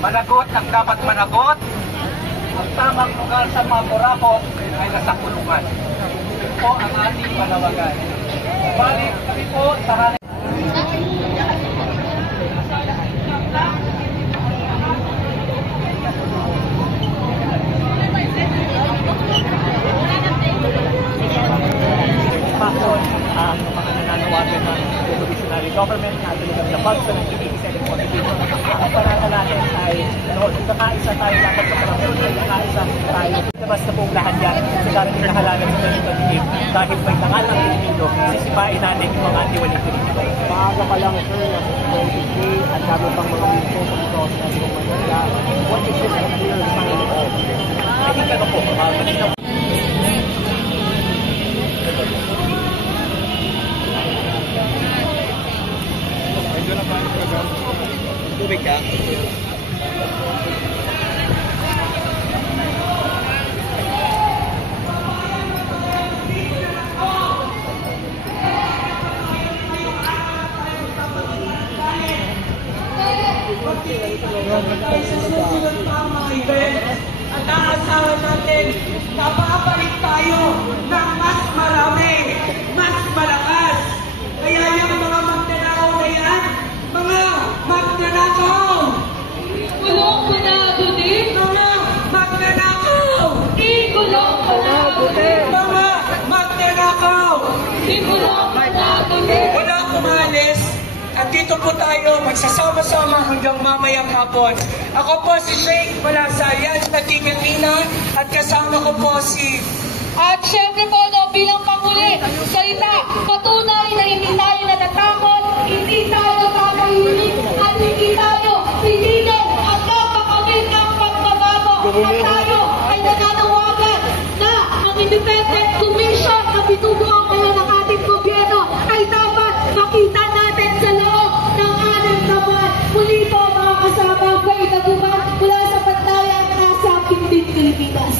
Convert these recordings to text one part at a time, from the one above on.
Managot ang dapat managot. Ang tamang lugar sa mga kurakot ay nasa kulungan. Ito po ang ating panawagan. Balik kami po sa hanay. Mga nananawagan ng revolutionary government na talagang labag sa nagkikisayang constitution. Ang parata natin ay kakaisa tayo dapat sa panahon ay kakaisa tayo. Labas na pong lahat yan sa darating na halalan sa 2028 dahil may nangalang Pilipino, sisipain natin yung mga antiwaling Pilipino. Maaga pa lang sir, ang 23 at dami pang mga minto sa process ng Manila. What is this clear sign of? I think ano po, malinaw. Tubig ka? Ang taas nandito po tayo, magsasama-sama hanggang mamayang hapon. Ako po si Sheikh mula sa Alliance Nagtitilina at kasama ko po si... At syempre po, no, bilang panghuli, salita, patunay na hindi tayo natatakot, hindi tayo tatahimik, at hindi tayo titigil at napakamit ang pagbabago. At tayo ay nananawagan na ang Independent Commission na binubuo ngayon ng ating gobyerno ay dapat makita natin sa loob ng 6 na buwan. Muli po mga kasama, kayo naguman mula sa Pantayan Asa Pimpin, Pilipinas.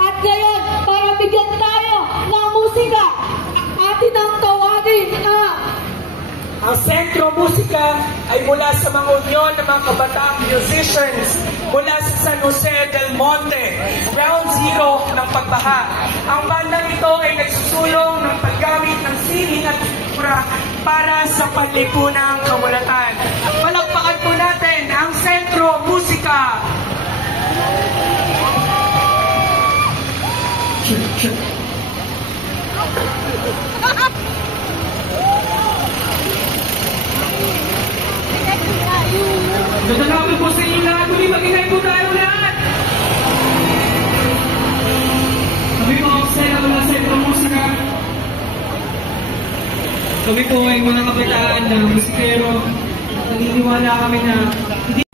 At ngayon, para bigyan tayo ng musika, atin ang tawagin Ang Sentro Musika ay mula sa mga unyon ng mga kabataang musicians mula sa San Jose del Monte, ground zero ng pagbaha. Ang bandang ito ay nagsusulong ng paggamit ng sining at kultura para sa panlipunang kamulatan. Palakpakan po natin ang Sentro Musika! Dadalawin po sa inyo lahat. Muli mag-inay po tayo lahat. Kami po ang sila mula sa Sentro Musika. Kami po ay mga kabataan na musikero. Naniniwala kami na hindi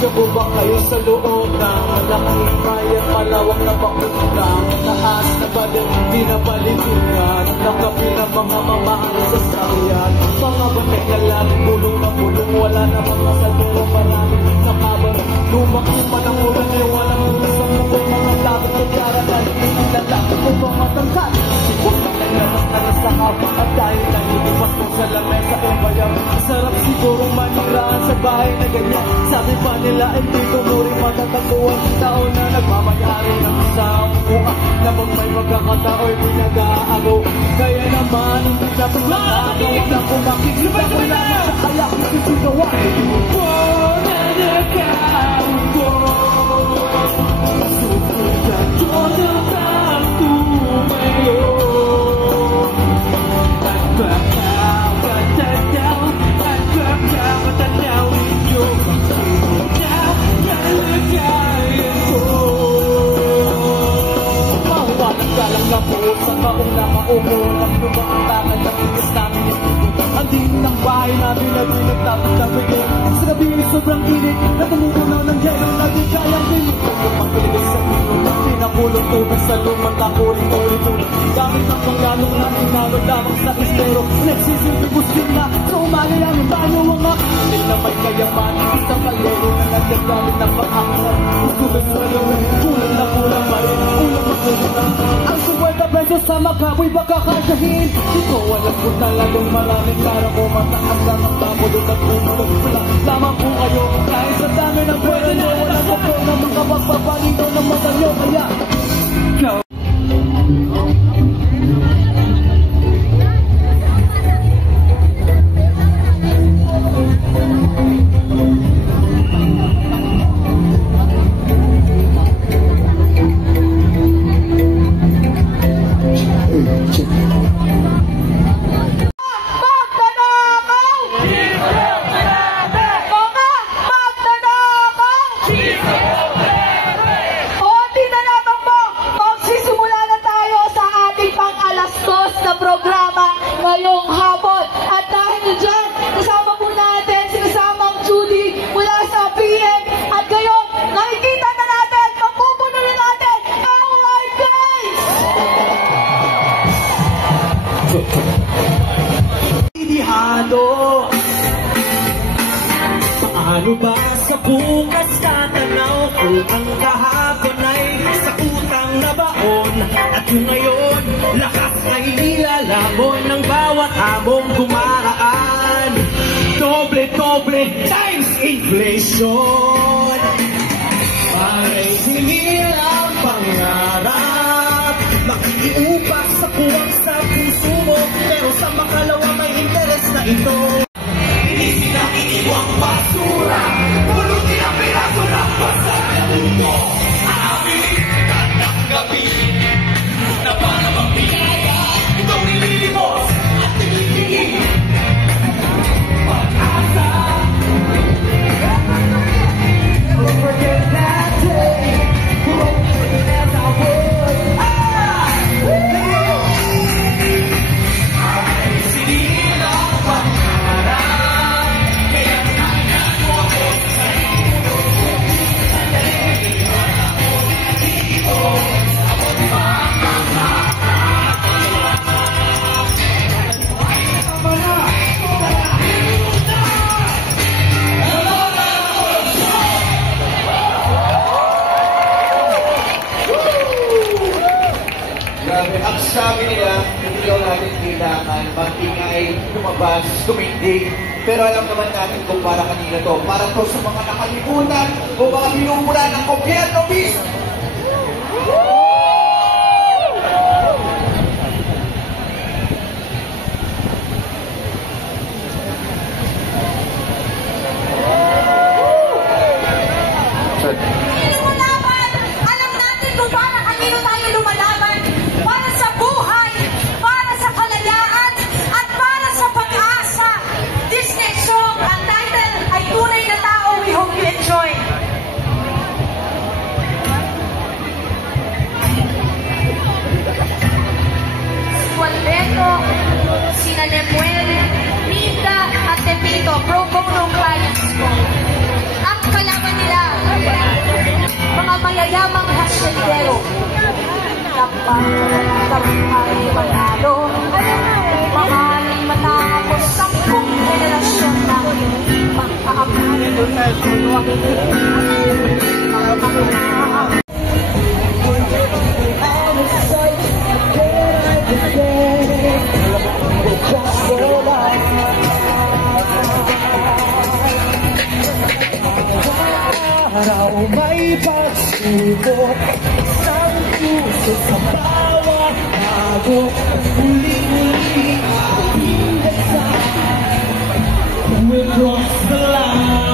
Nagkabo ba kayo sa loob ng malaking bayan, malawak na bakutang taas na badan, pinabalikingan nakapila mga mamahal sa sayan, mga bantay na laging bulong na bulong, wala namang masaluro, maraming nakabar lumaki pa ng ulan, eh walang ulas ang mukong mga labot at yara na lalaki ko pa matangkat huwag na nanas sa hapa at dahil nangigipas ko sa lamesa ang bayaw, sarap sigurong maniraan sa bahay na ganyan, sabi pa nila hindi ko nuri matataguan tao na nagmamayari ng isang buka na pag may magkakatao'y pinag-aagaw kaya naman hindi na pinag-aagaw na kung makikita ko lamang sa kaya kisisigawa sa kaong nakaumulang lumakantakan ng ikas namin ang diin ng bahay namin na pinagtapit-tapigin sinabi sobrang init na tumutunaw ng yelo na di kayang pilit yung pagkilig sa pino pinapulong tubig sa lumang takulit-ulit gamit ng pangganong namin nalod lamang sa estero nagsisilbibuskin na sa umali ang banyo ang makakilin na may kayaman isang kalero na nagkagamit ng pangakasan tubig sa lumang kulang pa rin ulang magkulang ang 50 pesos sa makaboy baka kasyahin ito alam ko talagang maraming para ko mataas na ng tamulog at bumulog sila lamang po kayo kahit sa dami ng pwede nyo wala sa po na makapagpapanito ng mata nyo kaya magnanakaw! Mga Sa bukas tatanaw ko ang kahapon ay sa utang na baon. At yung ngayon, lakas ay nilalabon ng bawat hamong dumaraan. Doble-doble times inflation. Para'y sinilang pangarap, makikiupas sa kuwang sa puso mo. Pero sa makalawa may interes na ito. Hindi sila iniwang basura, pulutin ang piraso ng basa ng mundo. Amin ka ng gabi na para magpilaya, itong nililimos at nililigin. Pag-asa, don't forget that day, broken as I was. Ay sinilang pangarap, kaya nangyay ko ako sa iyo. Grabe, ang sabi nila, hindi daw natin kailangan magingay, lumabas, tumindig. Pero alam naman natin kung para kanina to. Para to sa mga nakalimutan o mga binubura ng gobyerno mismo. Lumalaban! Alam natin kung para kanino tayo lumalaban. Para sa buhay, para sa kalayaan, at para sa pag-asa. This next song, ang title ay Tunay na Tao. We hope you enjoy. Walberto, sina Lemuel, Minda at Tepito, pro bono clients ko. Ang kalaban nila, mga mayayamang hasyendero. Kapag ay manalo, mahaling matapos 10 generasyon ng pagkakapalit. Araw may pagsubok, isang puso sa bawat bago. Uli-uli ang pinagsak, we cross the line.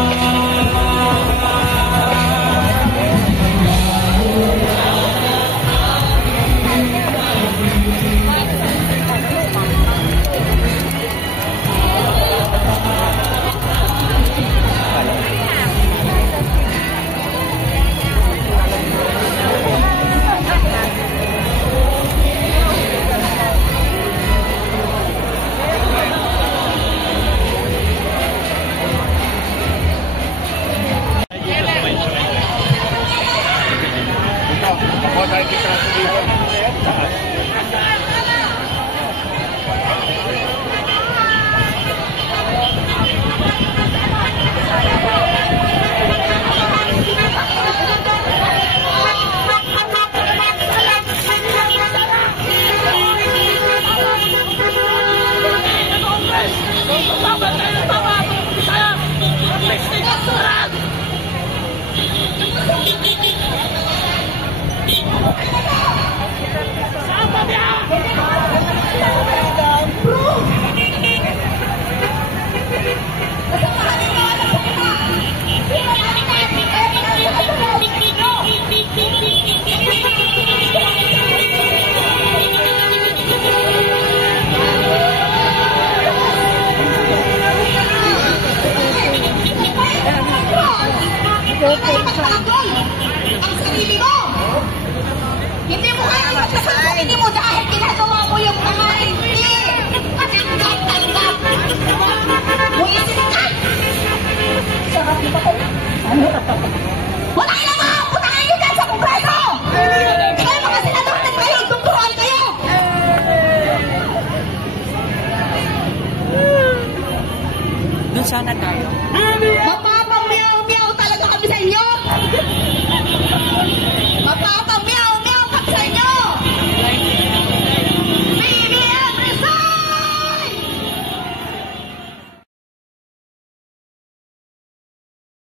Ang sarili mo! Hindi mo kaya magpasal sa sarili mo dahil ginagawa mo yung mga hindi! Tanggap! Huwag isinikat! Sarap di ba ko? Wala ilang mga putahan nyo dyan sa Kongreso! Kayo mga senador na kayo, tungtuhan kayo! Doon sana tayo.